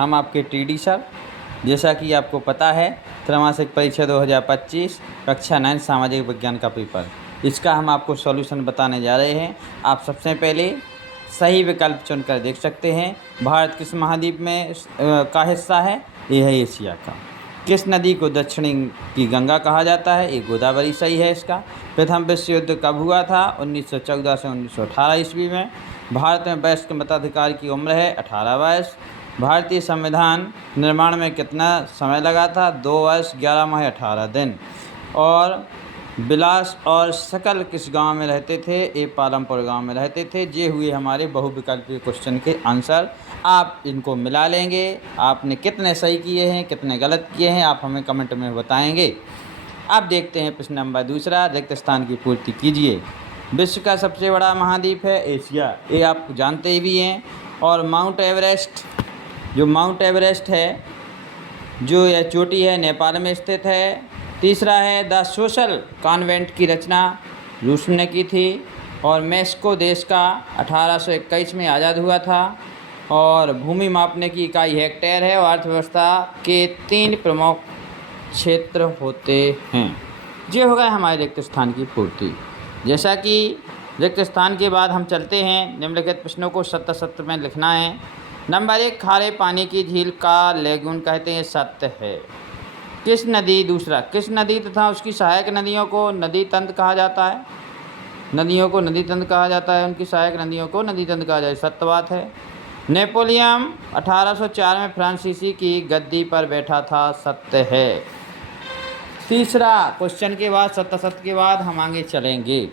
हम आपके TD sir. जैसा कि आपको पता है, त्रैमासिक परीक्षा 2025 कक्षा 9 सामाजिक विज्ञान का पेपर, इसका हम आपको सॉल्यूशन बताने जा रहे हैं। आप सबसे पहले सही विकल्प चुनकर देख सकते हैं। भारत किस महाद्वीप में का हिस्सा है? ये है एशिया का। किस नदी को दक्षिणी की गंगा कहा जाता है? ये गोदावरी सही है इसका। प्रथम विश्व युद्ध कब हुआ था? 1914 से 1918 ईस्वी में। भारत में वयस्क मताधिकार की उम्र है 18 वर्ष। भारतीय संविधान निर्माण में कितना समय लगा था? 2 वर्ष 11 माह 18 दिन। और बिलास और शकल किस गांव में रहते थे? ये पालमपुर गांव में रहते थे। ये हुए हमारे बहुविकल्पीय क्वेश्चन के आंसर। आप इनको मिला लेंगे। आपने कितने सही किए हैं, कितने गलत किए हैं, आप हमें कमेंट में बताएंगे। अब देखते हैं प्रश्न नंबर दूसरा, रिक्त स्थान की पूर्ति कीजिए। विश्व का सबसे बड़ा महाद्वीप है एशिया, ये आप जानते भी हैं। और माउंट एवरेस्ट, जो माउंट एवरेस्ट है, जो यह चोटी है, नेपाल में स्थित है। तीसरा है द सोशल कॉन्वेंट की रचना रूस ने की थी। और मेक्सिको देश का 1821 में आज़ाद हुआ था। और भूमि मापने की इकाई हेक्टेयर है। और अर्थव्यवस्था के 3 प्रमुख क्षेत्र होते हैं। ये हो गए हमारे रिक्त स्थान की पूर्ति। जैसा कि रिक्त स्थान के बाद हम चलते हैं, निम्नलिखित प्रश्नों को सत्य सत्य में लिखना है। नंबर 1, खारे पानी की झील का लेगून कहते हैं, सत्य है। किस नदी, दूसरा, किस नदी तथा उसकी सहायक नदियों को नदी तंत्र कहा जाता है? नदियों को नदी तंत्र कहा जाता है, उनकी सहायक नदियों को नदी तंत्र कहा जाए, सत्य बात है। नेपोलियन 1804 में फ्रांसीसी की गद्दी पर बैठा था, सत्य है। तीसरा क्वेश्चन के बाद, सत्य सत्य के बाद हम आगे चलेंगे।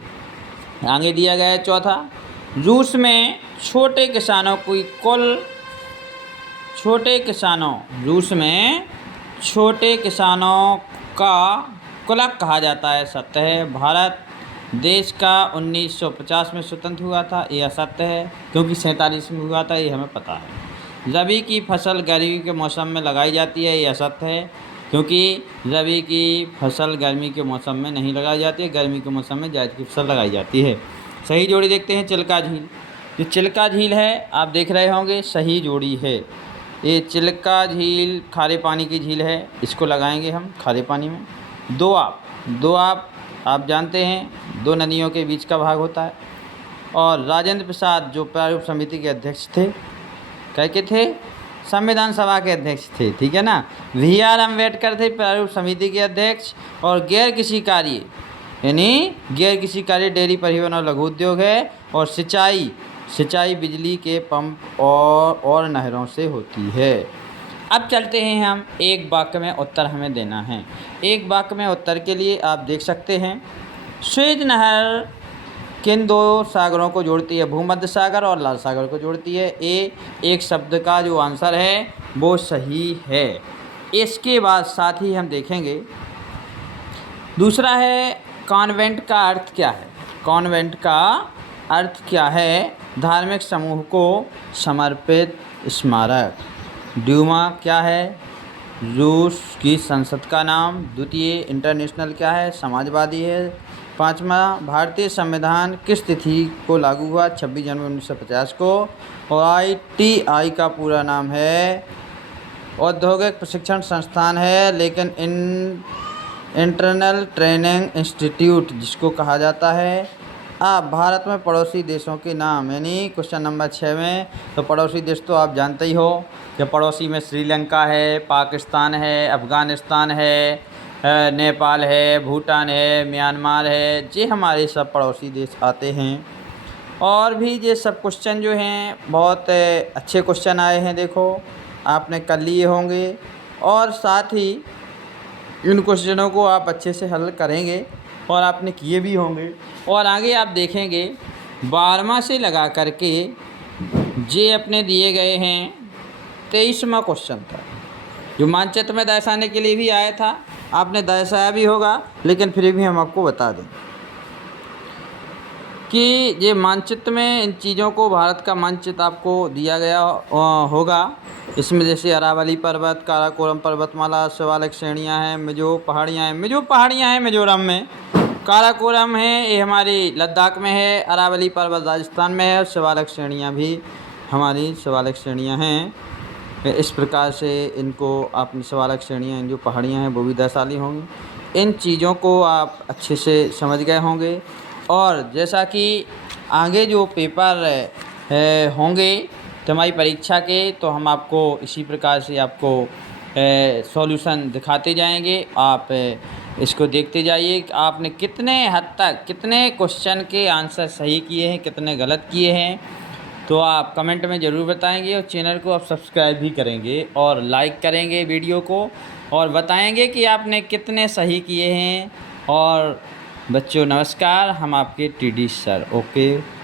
आगे दिया गया है चौथा, रूस में छोटे किसानों की कुल, रूस में छोटे किसानों का कुलक कहा जाता है, सत्य है। भारत देश का 1950 में स्वतंत्र हुआ था, यह असत्य है, क्योंकि 47 में हुआ था, ये हमें पता है। रबी की फसल गर्मी के मौसम में लगाई जाती है, यह असत्य है, क्योंकि रबी की फसल गर्मी के मौसम में नहीं लगाई जाती है, गर्मी के मौसम में जायद की फसल लगाई जाती है। सही जोड़ी देखते हैं, चिल्का झील। जो चिल्का झील है आप देख रहे होंगे, सही जोड़ी है। ये चिल्का झील खारे पानी की झील है, इसको लगाएंगे हम खारे पानी में। दोआब आप जानते हैं 2 नदियों के बीच का भाग होता है। और राजेंद्र प्रसाद जो प्रारूप समिति के अध्यक्ष थे, कह के थे, संविधान सभा के अध्यक्ष थे, ठीक है ना। VR अम्बेडकर थे प्रारूप समिति के अध्यक्ष। और गैर किसी कार्य, यानी गैर किसी कार्य डेयरी, परिवहन और लघु उद्योग है। और सिंचाई बिजली के पंप और नहरों से होती है। अब चलते हैं हम, एक वाक्य में उत्तर हमें देना है। एक वाक्य में उत्तर के लिए आप देख सकते हैं, स्वेज नहर किन 2 सागरों को जोड़ती है? भूमध्य सागर और लाल सागर को जोड़ती है। एक शब्द का जो आंसर है वो सही है। इसके बाद साथ ही हम देखेंगे, दूसरा है कॉन्वेंट का अर्थ क्या है? कॉन्वेंट का अर्थ क्या है? धार्मिक समूह को समर्पित स्मारक। ड्यूमा क्या है? रूस की संसद का नाम। द्वितीय, इंटरनेशनल क्या है? समाजवादी है। 5वां, भारतीय संविधान किस तिथि को लागू हुआ? 26 जनवरी 1950 को। और ITI का पूरा नाम है औद्योगिक प्रशिक्षण संस्थान है, लेकिन इंटरनल ट्रेनिंग इंस्टीट्यूट जिसको कहा जाता है। अब भारत में पड़ोसी देशों के नाम, यानी क्वेश्चन नंबर 6 में, तो पड़ोसी देश तो आप जानते ही हो कि पड़ोसी में श्रीलंका है, पाकिस्तान है, अफ़गानिस्तान है, नेपाल है, भूटान है, म्यांमार है। ये हमारे सब पड़ोसी देश आते हैं। और भी ये सब क्वेश्चन जो हैं बहुत अच्छे क्वेश्चन आए हैं, देखो आपने कर लिए होंगे। और साथ ही इन क्वेश्चनों को आप अच्छे से हल करेंगे और आपने किए भी होंगे। और आगे आप देखेंगे 12वां से लगा करके जे अपने दिए गए हैं 23वां क्वेश्चन था, जो मानचित्र में दर्शाने के लिए भी आया था, आपने दर्शाया भी होगा, लेकिन फिर भी हम आपको बता दें कि ये मानचित्र में इन चीज़ों को, भारत का मानचित्र आपको दिया गया होगा। इसमें जैसे अरावली पर्वत, काराकोरम पर्वतमाला, शिवालिक श्रेणियाँ हैं, मिजो पहाड़ियाँ हैं मिजोरम में। काराकोरम है ये हमारी लद्दाख में है, अरावली पर्वत राजस्थान में है, और शिवालिक श्रेणियाँ भी हमारी शिवालिक श्रेणियाँ हैं इस प्रकार से इनको आप निस्वारक श्रेणियाँ जो पहाड़ियाँ हैं वो भी 10 वाली होंगी। इन चीज़ों को आप अच्छे से समझ गए होंगे। और जैसा कि आगे जो पेपर होंगे तुम्हारी परीक्षा के, तो हम आपको इसी प्रकार से आपको सॉल्यूशन दिखाते जाएंगे। आप इसको देखते जाइए कि आपने कितने हद तक कितने क्वेश्चन के आंसर सही किए हैं, कितने गलत किए हैं। तो आप कमेंट में ज़रूर बताएंगे और चैनल को आप सब्सक्राइब भी करेंगे और लाइक करेंगे वीडियो को, और बताएंगे कि आपने कितने सही किए हैं। और बच्चों नमस्कार, हम आपके टीडी सर। ओके।